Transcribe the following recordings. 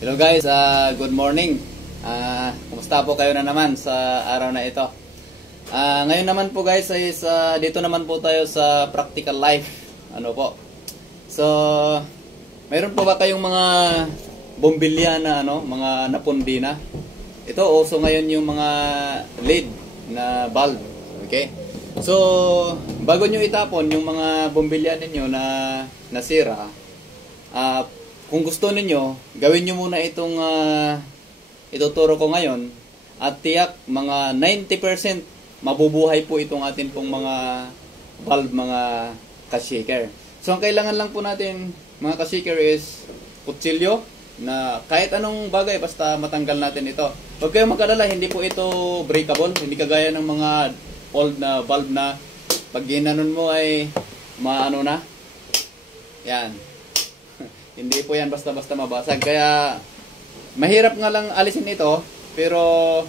Hello guys, good morning. Kumusta po kayo na naman sa araw na ito? Ngayon naman po guys is dito naman po tayo sa practical life. Ano po? So, mayroon po ba kayong mga bombilya na mga napundi na? Ito uso ngayon yung mga lead na bulb. Okay? So, bago nyo itapon yung mga bombilya ninyo na nasira, kung gusto ninyo, gawin nyo muna itong ituturo ko ngayon at tiyak mga 90% mabubuhay po itong atin pong mga bulb, mga ka-shaker. So ang kailangan lang po natin mga ka-shaker is kutsilyo na kahit anong bagay basta matanggal natin ito. Huwag kayong mag-alala, hindi po ito breakable, hindi kagaya ng mga old na bulb na pag ginanon mo ay maano na. Yan. Hindi po yan basta-basta mabasag. Kaya, mahirap nga lang alisin ito, pero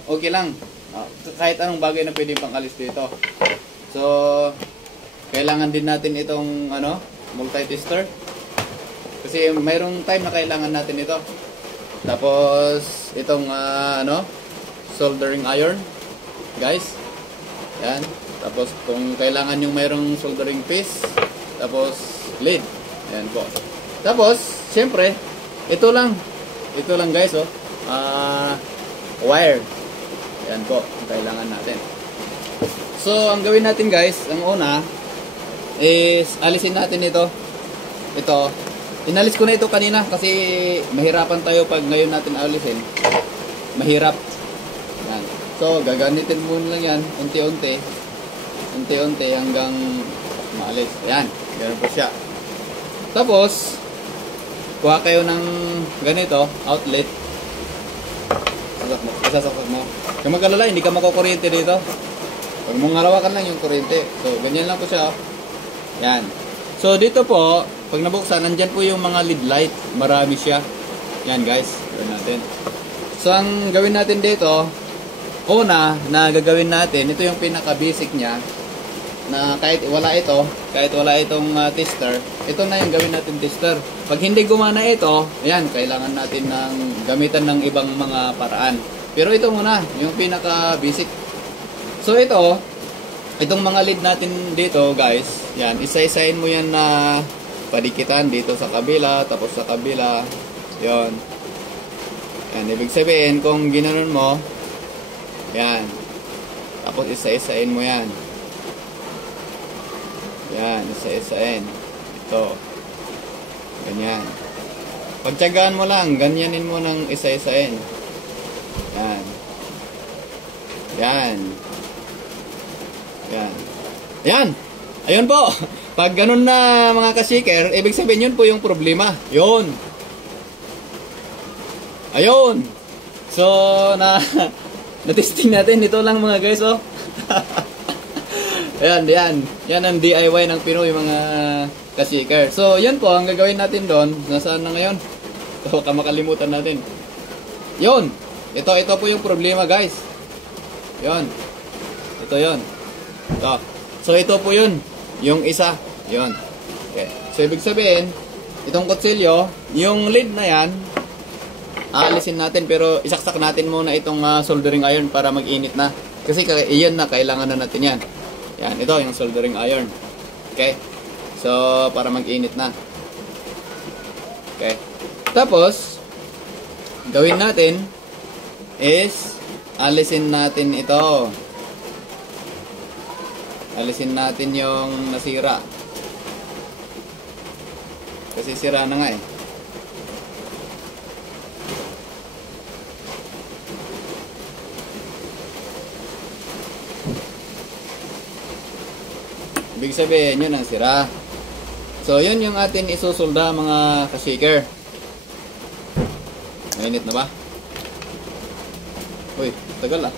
okay lang. Kahit anong bagay na pwede pang alis dito. So, kailangan din natin itong multi-tester. Kasi mayroong time na kailangan natin ito. Tapos, itong soldering iron. Guys. Yan. Tapos, kung kailangan yung mayroong soldering piece. Tapos, lead. Yan po. Tapos, siyempre, ito lang guys, wire. Yan po, ang kailangan natin. So, ang gawin natin guys, ang una, is alisin natin ito. Ito, inalis ko na ito kanina kasi mahirapan tayo pag ngayon natin alisin. Mahirap. Yan. So, gagamitin muna lang yan, unti-unti. Unti-unti hanggang maalis. Yan, ganoon po siya. Tapos, kuha kayo ng ganito, outlet. Sasaksak mo. Kung mag-alala, hindi ka makukuryente dito. Pag mong halawakan lang yung kuryente. So, ganyan lang po siya. Yan. So, dito po, pag nabuksan, nandyan po yung mga lead light. Marami siya. Yan guys. Gawin natin. So, ang gawin natin dito, una, na gagawin natin, ito yung pinaka-basic niya, na kahit wala itong tester, ito na yung gawin natin tester. Pag hindi gumana ito, ayan, kailangan natin ng gamitan ng ibang mga paraan. Pero ito muna, yung pinaka basic. So itong mga lead natin dito guys, yan, isa-isahin mo yan na padikitan dito sa kabila, tapos sa kabila, yon. Yan, ibig sabihin, kung ginanon mo, yan, tapos isa-isahin mo yan. Yan, isa-isain. Ito. Ganyan. Pagtyagaan mo lang, ganyanin mo ng isa-isain. Yan. Yan. Yan. Yan! Ayun po! Pag ganun na mga ka-shaker, ibig sabihin yun po yung problema. Yun. Ayun! So, na-testing natin. Ito lang mga guys, oh. Ayan, yan. Yan ang DIY ng Pinoy, mga ka-shaker. So, yan po, ang gagawin natin doon. Nasaan na ngayon? So, kamakalimutan natin. Yun. Ito po yung problema, guys. Yun. Ito yun. Ito. So, ito po yun. Yung isa. Yun. Okay. So, ibig sabihin, itong kutsilyo, yung lead na yan, aalisin natin, pero isaksak natin muna itong soldering iron para mag-init na. Kasi iyan na, kailangan na natin yan. Yan, ito yung soldering iron. Okay? So, para mag-init na. Okay? Tapos, gawin natin is alisin natin ito. Alisin natin yung nasira. Kasi sira na nga eh. Ibig sabihin, yun ang sira. So, yun yung atin isusulda mga ka-shaker. Mainit na ba? Uy, tagal ah.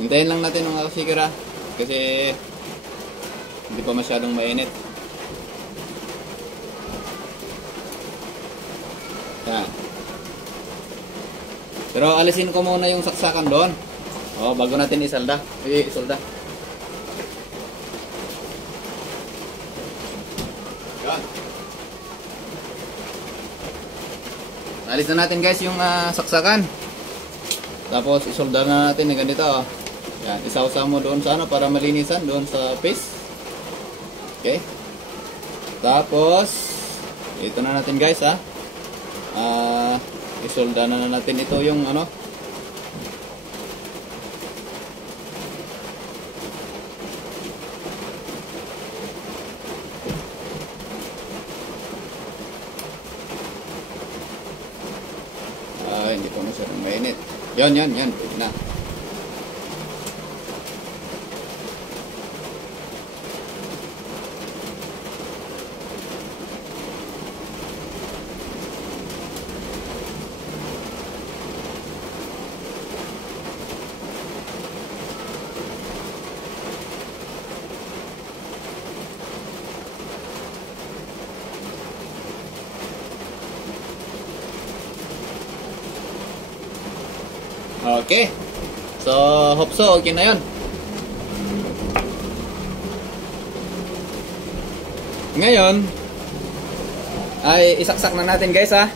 Hintayin lang natin mga ka-shaker ah. Kasi hindi pa masyadong mainit. Yan. Pero alisin ko muna yung saksakan doon. Bago natin isolda. alis na natin guys yung saksakan. Tapos isolda na natin na ganito. Oh. Yan, isaw-saw mo doon sa ano para malinisan doon sa face. Okay. Tapos ito na natin guys ha. Isolda na natin ito yung ano. Hindi po masyadong mainit. Yan. Pwede na. Okay. So, hope so. Okay na yun. Ngayon, ay isaksak na natin guys ha.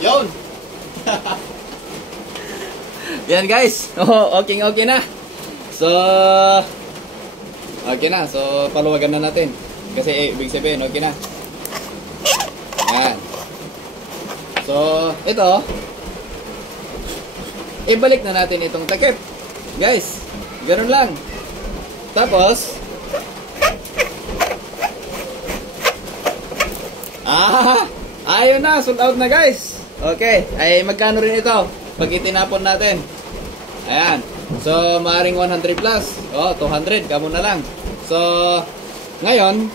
Yun. Yan guys. Okay na. So, okay na. So, paluwagan na natin. Kasi ibig sabihin, okay na. Yan. So, ito. Ibalik na natin itong takip. Guys, ganun lang. Tapos, ayun na. Sold out na guys. Okay. Ay, magkano rin ito? Pag itinapon natin. Ayan. So, maaring 100 plus. 200. Kamo na lang. So, ngayon,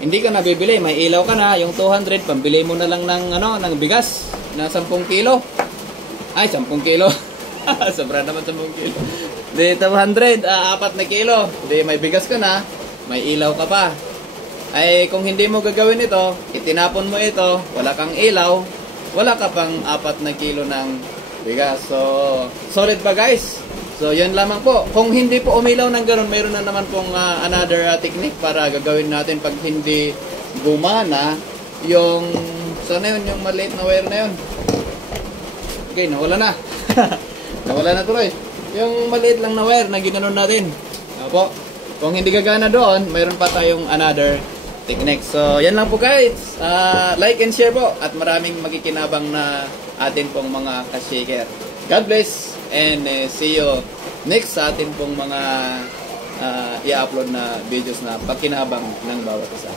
hindi ka na bibili. May ilaw ka na. Yung 200, pambili mo na lang ng bigas na 10 kilo. Ay, 10 kilo. Sobra naman 10 kilo. Di 200, 4 na kilo. Di may bigas ka na. May ilaw ka pa. Ay, kung hindi mo gagawin ito, itinapon mo ito, wala kang ilaw, wala ka pang 4 na kilo ng bigas. So, solid pa guys. So, yun lamang po. Kung hindi po umilaw ng ganun, mayroon na naman pong another technique para gagawin natin pag hindi gumana yung, sana yun, yung maliit na wire na yun. Okay, nawala na. Nawala na tuloy. Yung maliit lang na wire na ginanon natin. Opo. Kung hindi gagana doon, mayroon pa tayong another technique. So, yan lang po guys. Like and share po. At maraming magikinabang na atin pong mga ka-shaker. God bless. And see you next sa atin pong mga i-upload na videos na pagkinabang ng bawat isa.